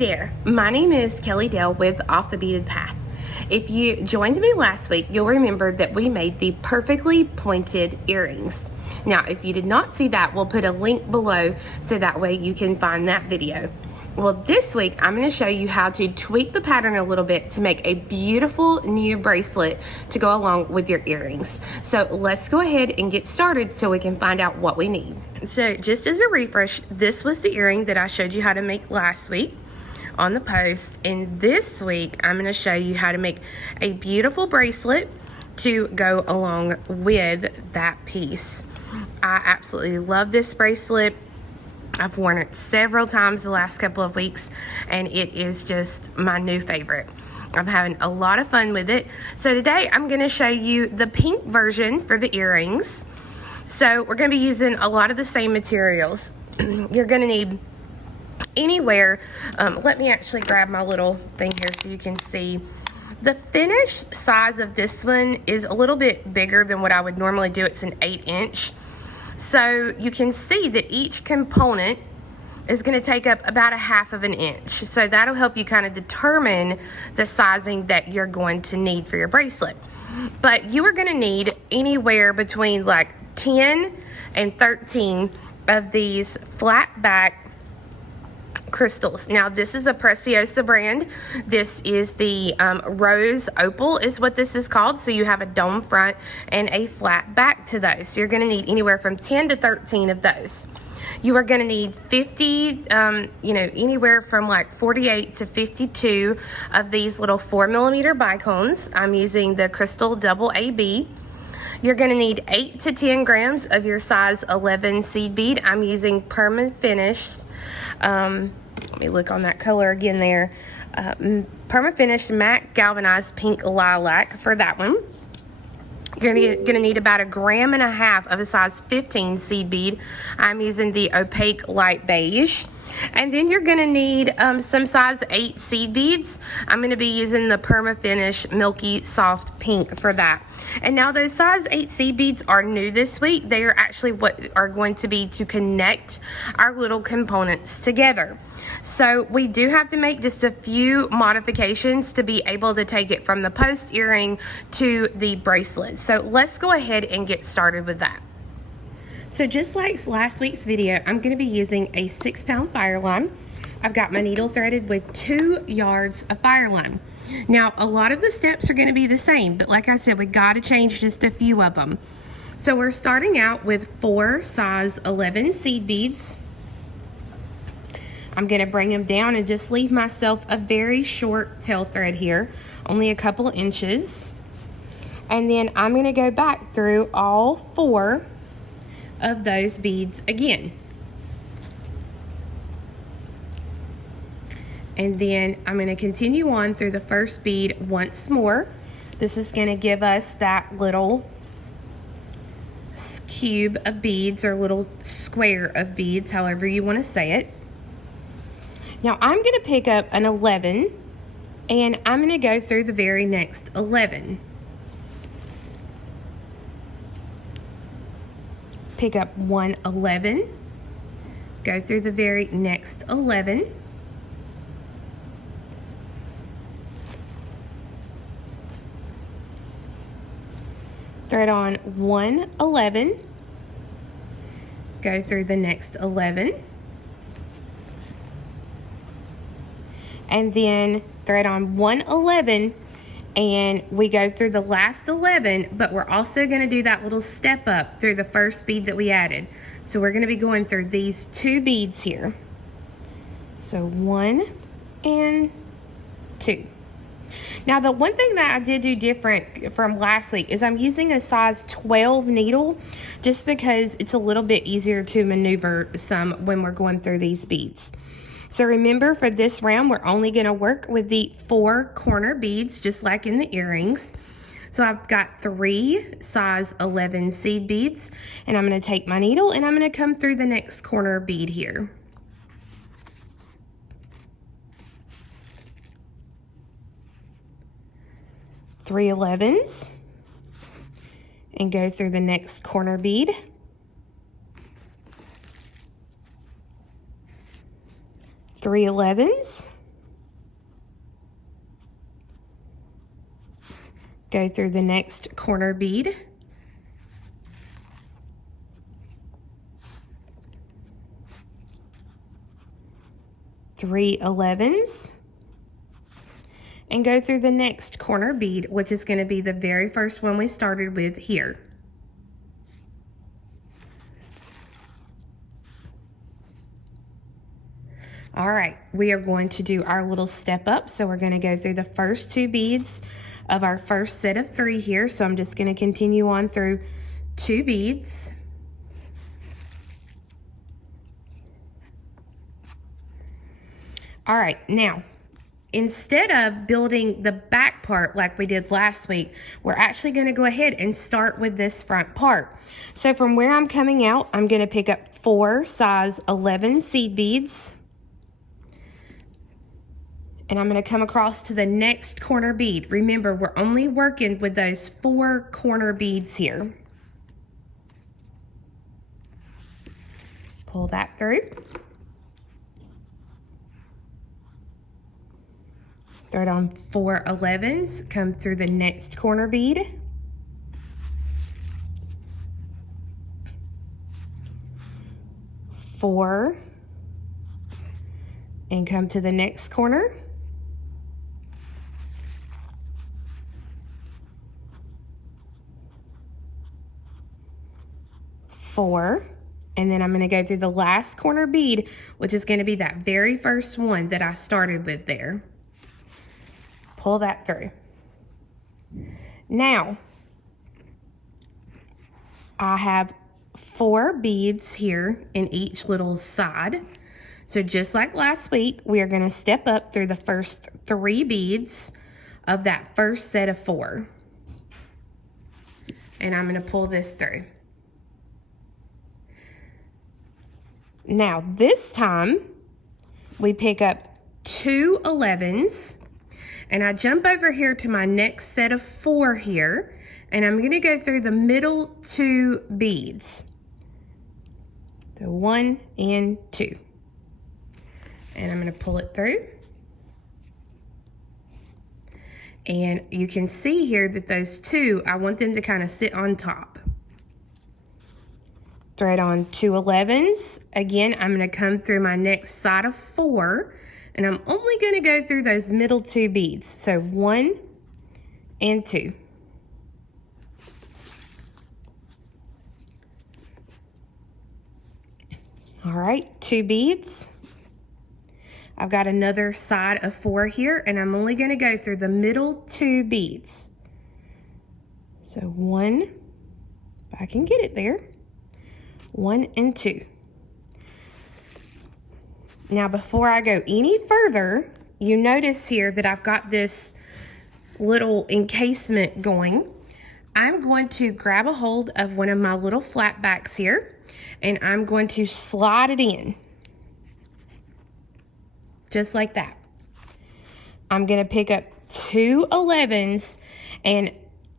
there, my name is Kelly Dale with Off the Beaded Path. If you joined me last week, you'll remember that we made the perfectly pointed earrings. Now, if you did not see that, we'll put a link below so that way you can find that video. Well, this week, I'm going to show you how to tweak the pattern a little bit to make a beautiful new bracelet to go along with your earrings. So let's go ahead and get started so we can find out what we need. So just as a refresh, this was the earring that I showed you how to make last week on the post, and this week I'm going to show you how to make a beautiful bracelet to go along with that piece. I absolutely love this bracelet. I've worn it several times the last couple of weeks, and it is just my new favorite. I'm having a lot of fun with it. So today I'm going to show you the pink version for the earrings. So we're going to be using a lot of the same materials. You're going to need anywhere, let me actually grab my little thing here so you can see. The finished size of this one is a little bit bigger than what I would normally do. It's an 8-inch. So you can see that each component is going to take up about 1/2 inch. So that'll help you kind of determine the sizing that you're going to need for your bracelet. But you are going to need anywhere between like 10 and 13 of these flat back crystals. Now this is a Preciosa brand. This is the Rose Opal is what this is called. So you have a dome front and a flat back to those. So you're going to need anywhere from 10 to 13 of those. You are going to need 50, anywhere from like 48 to 52 of these little 4mm Bicones. I'm using the Crystal Double AB. You're going to need 8 to 10 grams of your size 11 seed bead. I'm using Perma Finished. Let me look on that color again there. Perma Finished Matte Galvanized Pink Lilac for that one. You're going to need about 1.5 grams of a size 15 seed bead. I'm using the Opaque Light Beige. And then you're going to need some size 8 seed beads. I'm going to be using the Perma Finish Milky Soft Pink for that. And now those size 8 seed beads are new this week. They are actually what are going to be to connect our little components together. So we do have to make just a few modifications to be able to take it from the post earring to the bracelet. So let's go ahead and get started with that. So just like last week's video, I'm going to be using a 6-pound fire line. I've got my needle threaded with 2 yards of fire line. Now, a lot of the steps are going to be the same, but like I said, we got to change just a few of them. So we're starting out with 4 size 11 seed beads. I'm going to bring them down and just leave myself a very short tail thread here, only a couple inches. And then I'm going to go back through all 4 of those beads again. And then I'm going to continue on through the first bead once more. This is going to give us that little cube of beads or little square of beads, however you want to say it. Now I'm going to pick up an 11 and I'm going to go through the very next 11. Pick up one 11, go through the very next 11, thread on one 11, go through the next 11, and then thread on one 11, and we go through the last 11, but we're also going to do that little step up through the first bead that we added. So we're going to be going through these 2 beads here. So 1 and 2. Now the one thing that I did do different from last week is I'm using a size 12 needle just because it's a little bit easier to maneuver some when we're going through these beads. So remember, for this round, we're only going to work with the 4 corner beads, just like in the earrings. So I've got 3 size 11 seed beads, and I'm going to take my needle and I'm going to come through the next corner bead here. Three 11s, and go through the next corner bead. 3 11s, Go through the next corner bead. Three 11s. And go through the next corner bead, which is going to be the very first one we started with here. All right, we are going to do our little step up. So we're going to go through the first 2 beads of our first set of 3 here. So I'm just going to continue on through 2 beads. All right, now, instead of building the back part like we did last week, we're actually going to go ahead and start with this front part. So from where I'm coming out, I'm going to pick up 4 size 11 seed beads. And I'm going to come across to the next corner bead. Remember, we're only working with those 4 corner beads here. Pull that through. Thread on 4 11s, come through the next corner bead. Four, and come to the next corner. 4, and then I'm going to go through the last corner bead, which is going to be that very first one that I started with there. Pull that through. Now, I have 4 beads here in each little side. So just like last week, we are going to step up through the first 3 beads of that first set of 4. And I'm going to pull this through. Now this time, we pick up 2 11s, and I jump over here to my next set of 4 here, and I'm going to go through the middle 2 beads. So 1 and 2. And I'm going to pull it through. And you can see here that those 2, I want them to kind of sit on top. Thread on 2 11s. Again, I'm going to come through my next side of 4, and I'm only going to go through those middle 2 beads. So 1 and 2. All right, 2 beads. I've got another side of 4 here, and I'm only going to go through the middle 2 beads. So 1, if I can get it there. 1 and 2. Now before I go any further, you notice here that I've got this little encasement going. I'm going to grab a hold of one of my little flat backs here, and I'm going to slide it in. Just like that. I'm going to pick up 2 11s, and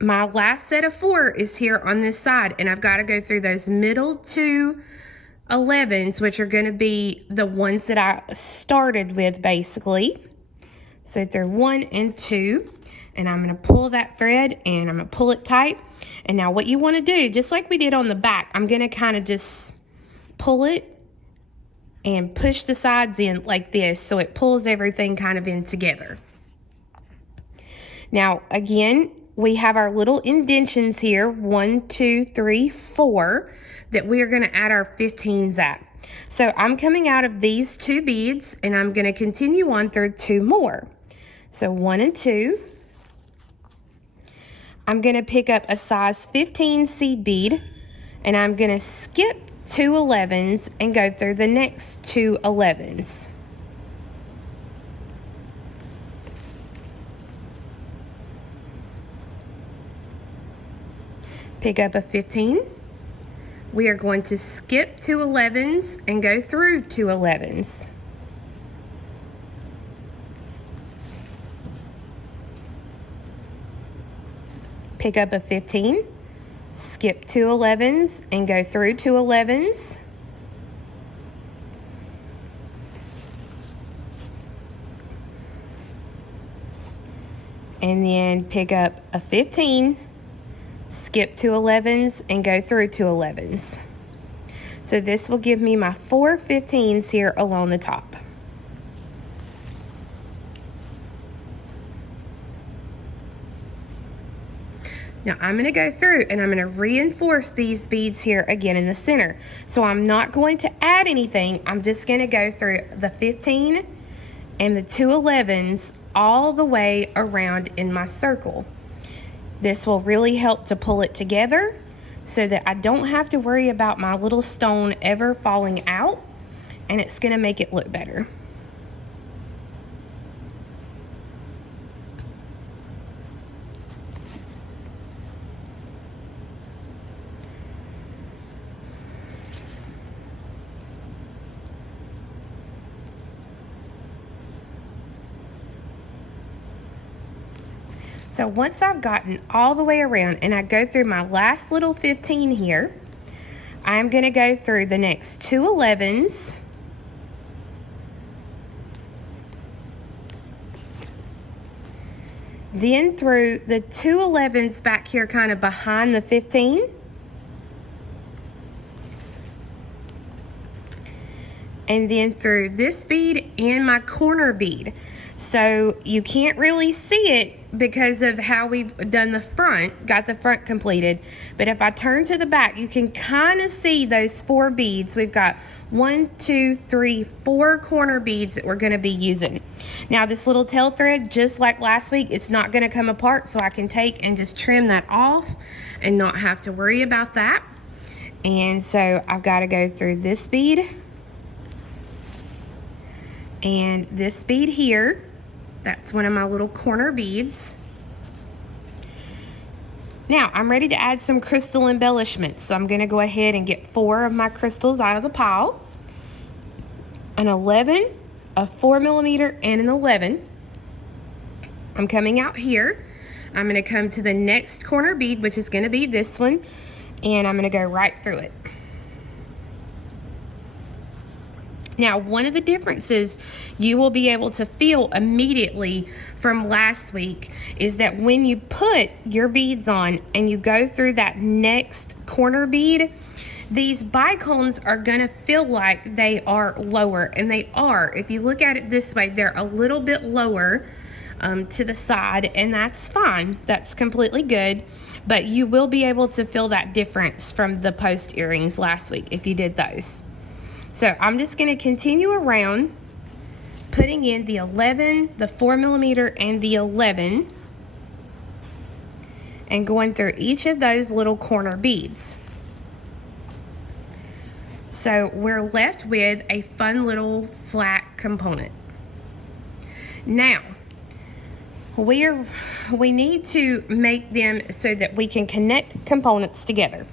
my last set of 4 is here on this side, and I've got to go through those middle 2 11s, which are going to be the ones that I started with basically. So they're 1 and 2, and I'm going to pull that thread, and I'm going to pull it tight. And now what you want to do, just like we did on the back, I'm going to kind of just pull it and push the sides in like this, so it pulls everything kind of in together. Now again, we have our little indentions here, 1, 2, 3, 4, that we are going to add our 15s at. So I'm coming out of these 2 beads, and I'm going to continue on through 2 more. So 1 and 2. I'm going to pick up a size 15 seed bead, and I'm going to skip 2 11s and go through the next 2 11s. Pick up a 15. We are going to skip 2 11s and go through 2 11s. Pick up a 15, skip 2 11s and go through 2 11s. and then pick up a 15, skip 2 11s, and go through 2 11s. So this will give me my 4 15s here along the top. Now I'm going to go through and I'm going to reinforce these beads here again in the center. So I'm not going to add anything. I'm just going to go through the 15 and the 2 11s all the way around in my circle. This will really help to pull it together so that I don't have to worry about my little stone ever falling out, and it's going to make it look better. So once I've gotten all the way around and I go through my last little 15 here, I'm going to go through the next 2 11s, then through the 2 11s back here kind of behind the 15, and then through this bead and my corner bead. So you can't really see it because of how we've done the front, got the front completed. But if I turn to the back, you can kind of see those 4 beads. We've got 1, 2, 3, 4 corner beads that we're going to be using. Now this little tail thread, just like last week, it's not going to come apart, so I can take and just trim that off and not have to worry about that. And so I've got to go through this bead and this bead here. That's one of my little corner beads. Now I'm ready to add some crystal embellishments. So I'm going to go ahead and get 4 of my crystals out of the pile. An 11, a 4mm, and an 11. I'm coming out here. I'm going to come to the next corner bead, which is going to be this one, and I'm going to go right through it. Now, one of the differences you will be able to feel immediately from last week is that when you put your beads on and you go through that next corner bead, these bicones are going to feel like they are lower, and they are. If you look at it this way, they're a little bit lower to the side, and that's fine. That's completely good, but you will be able to feel that difference from the post earrings last week if you did those. So I'm just going to continue around, putting in the 11, the 4mm, and the 11, and going through each of those little corner beads. So we're left with a fun little flat component. Now, we need to make them so that we can connect components together.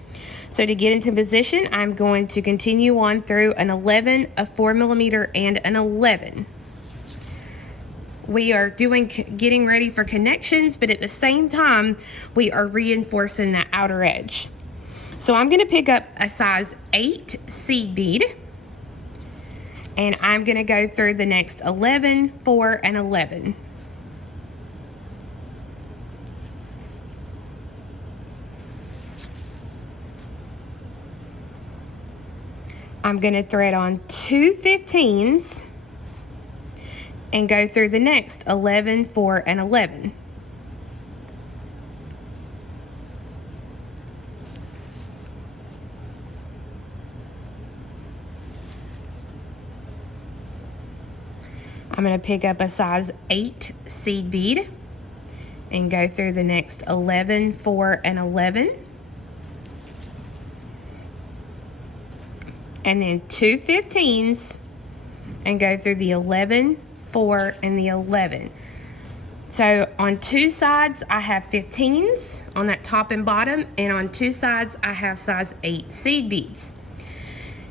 So to get into position, I'm going to continue on through an 11, a 4mm, and an 11. We are getting ready for connections, but at the same time, we are reinforcing that outer edge. So I'm going to pick up a size 8 seed bead, and I'm going to go through the next 11, 4, and 11. I'm going to thread on 2 15s and go through the next 11, 4, and 11. I'm going to pick up a size 8 seed bead and go through the next 11, 4, and 11. And then 2 15s and go through the 11, 4, and the 11. So on 2 sides I have 15s on that top and bottom, and on 2 sides I have size 8 seed beads.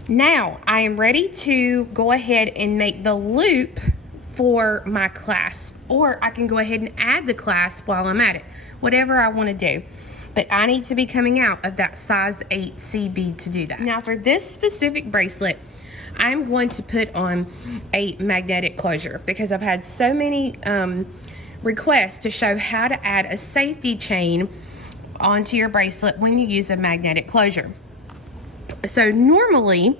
Now I am ready to go ahead and make the loop for my clasp, or I can go ahead and add the clasp while I'm at it, whatever I want to do. But I need to be coming out of that size 8 seed bead to do that. Now for this specific bracelet, I'm going to put on a magnetic closure because I've had so many request to show how to add a safety chain onto your bracelet when you use a magnetic closure. So normally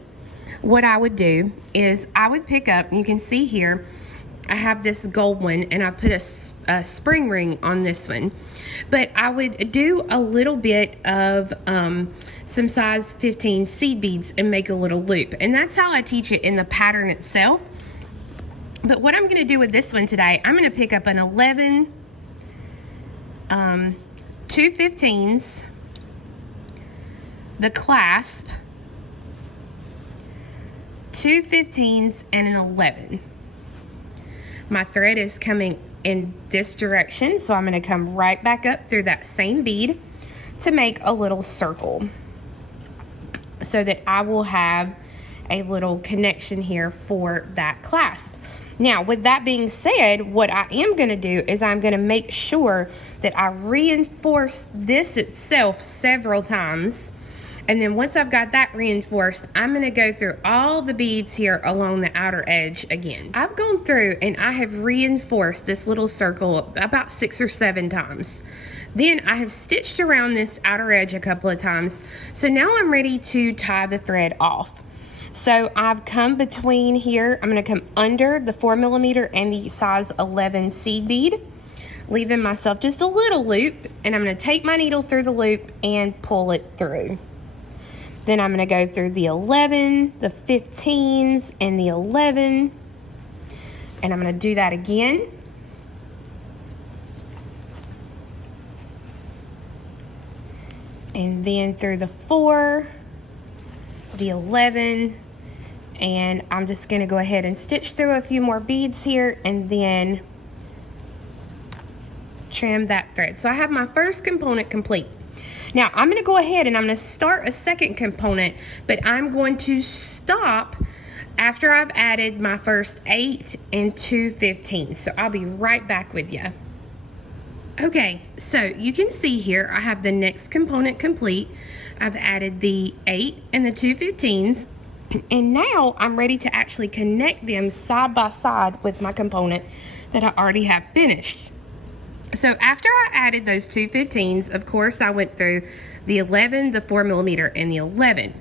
what I would do is I would pick up, you can see here, I have this gold one and I put a spring ring on this one, but I would do a little bit of some size 15 seed beads and make a little loop, and that's how I teach it in the pattern itself. But what I'm going to do with this one today, I'm going to pick up an 11, 2 15s, the clasp, 2 15s, and an 11. My thread is coming in this direction, so I'm going to come right back up through that same bead to make a little circle so that I will have a little connection here for that clasp. Now, with that being said, what I am going to do is I'm going to make sure that I reinforce this itself several times. And then once I've got that reinforced, I'm going to go through all the beads here along the outer edge again. I've gone through and I have reinforced this little circle about 6 or 7 times. Then I have stitched around this outer edge a couple of times. So now I'm ready to tie the thread off. So I've come between here. I'm going to come under the 4mm and the size 11 seed bead, leaving myself just a little loop, and I'm going to take my needle through the loop and pull it through. Then I'm going to go through the 11, the 15s, and the 11, and I'm going to do that again. And then through the 4, the 11, and I'm just going to go ahead and stitch through a few more beads here and then trim that thread. So I have my first component complete. Now I'm going to go ahead and I'm going to start a second component, but I'm going to stop after I've added my first 8 and 2 15s. So I'll be right back with you. Okay, so you can see here I have the next component complete. I've added the 8 and the 2 15s, and now I'm ready to actually connect them side by side with my component that I already have finished. So after I added those 2 15s, of course I went through the 11, the 4mm, and the 11.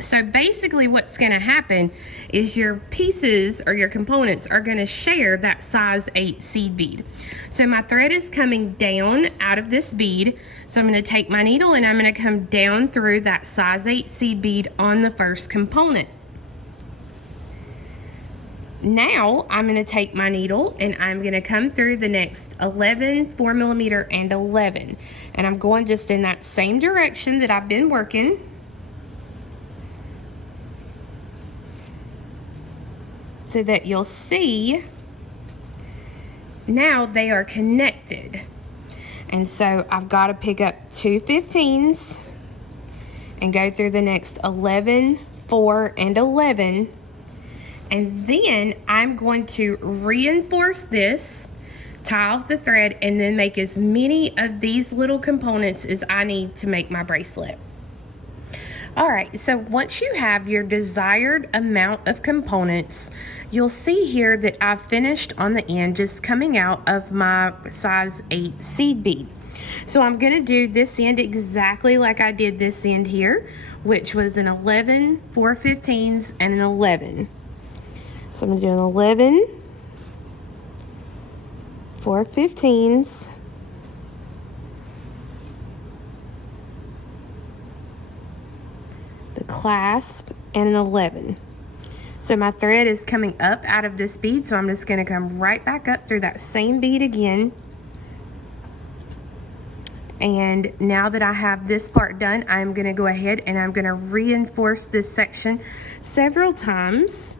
So basically what's going to happen is your pieces or your components are going to share that size 8 seed bead. So my thread is coming down out of this bead. So I'm going to take my needle and I'm going to come down through that size 8 seed bead on the first component. Now I'm going to take my needle and I'm going to come through the next 11, 4mm, and 11. And I'm going just in that same direction that I've been working. So that you'll see now they are connected. And so I've got to pick up 2 15s and go through the next 11, 4, and 11. And then I'm going to reinforce this, tie off the thread, and then make as many of these little components as I need to make my bracelet. All right, so once you have your desired amount of components, you'll see here that I've finished on the end just coming out of my size 8 seed bead. So I'm going to do this end exactly like I did this end here, which was an 11, 4 15s, and an 11. So I'm going to do an 11, 4 15s, the clasp, and an 11. So my thread is coming up out of this bead, so I'm just going to come right back up through that same bead again. And now that I have this part done, I'm going to go ahead and I'm going to reinforce this section several times.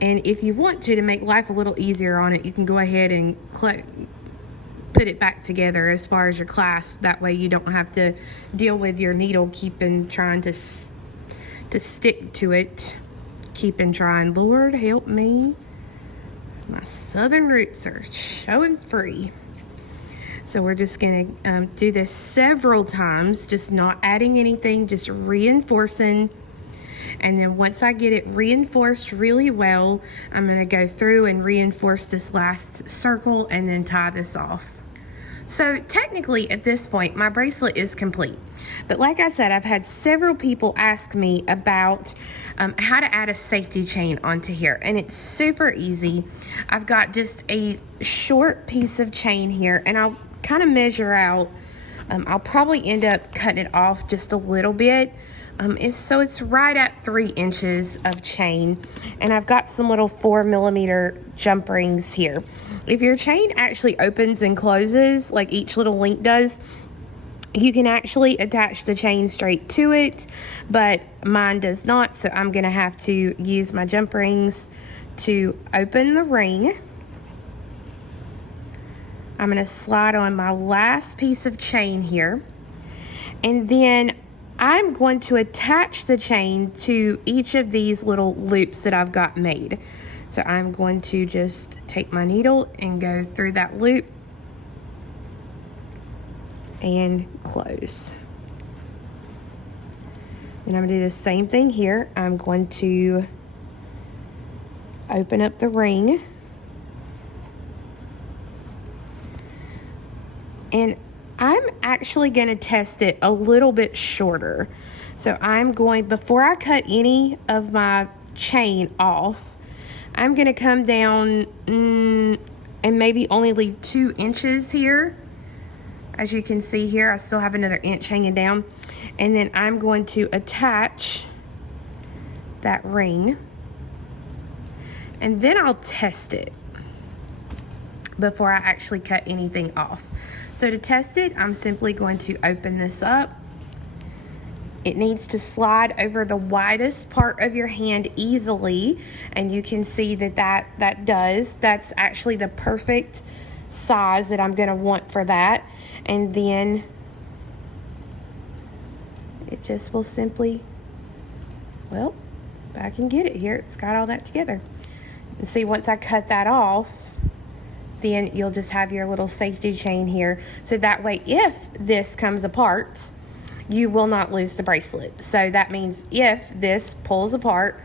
And if you want to make life a little easier on it, you can go ahead and put it back together as far as your clasp. That way you don't have to deal with your needle trying to stick to it. Trying. Lord help me. My southern roots are showing free. So we're just going to do this several times, just not adding anything, just reinforcing. And then once I get it reinforced really well, I'm going to go through and reinforce this last circle and then tie this off. So technically at this point, my bracelet is complete. But like I said, I've had several people ask me about how to add a safety chain onto here. And it's super easy. I've got just a short piece of chain here, and I'll kind of measure out. I'll probably end up cutting it off just a little bit. So it's right at 3 inches of chain. And I've got some little 4mm jump rings here. If your chain actually opens and closes, like each little link does, you can actually attach the chain straight to it, but mine does not, so I'm gonna have to use my jump rings to open the ring. I'm gonna slide on my last piece of chain here, and then I'm going to attach the chain to each of these little loops that I've got made. So I'm going to just take my needle and go through that loop and close. Then I'm going to do the same thing here. I'm going to open up the ring. And I'm actually going to test it a little bit shorter. So I'm going, before I cut any of my chain off, I'm going to come down and maybe only leave 2 inches here. As you can see here, I still have another inch hanging down. And then I'm going to attach that ring. And then I'll test it before I actually cut anything off. So to test it, I'm simply going to open this up. It needs to slide over the widest part of your hand easily, and you can see that does. That's actually the perfect size that I'm going to want for that. And then it just will simply, well, I can get it here. It's got all that together. And see, once I cut that off, then you'll just have your little safety chain here. So that way, if this comes apart, you will not lose the bracelet. So that means if this pulls apart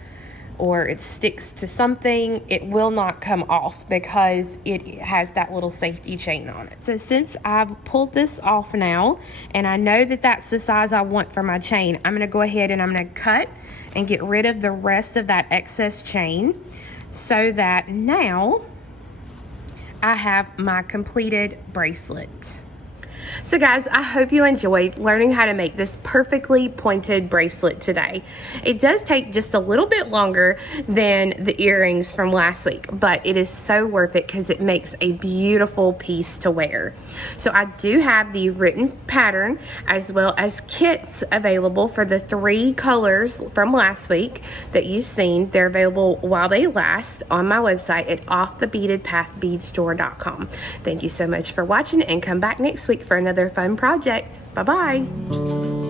or it sticks to something, it will not come off because it has that little safety chain on it. So since I've pulled this off now, and I know that that's the size I want for my chain, I'm gonna go ahead and I'm gonna cut and get rid of the rest of that excess chain so that now I have my completed bracelet. So guys, I hope you enjoyed learning how to make this perfectly pointed bracelet today. It does take just a little bit longer than the earrings from last week, but it is so worth it because it makes a beautiful piece to wear. So I do have the written pattern as well as kits available for the 3 colors from last week that you've seen. They're available while they last on my website at offthebeadedpathbeadstore.com. Thank you so much for watching, and come back next week for another fun project. Bye-bye.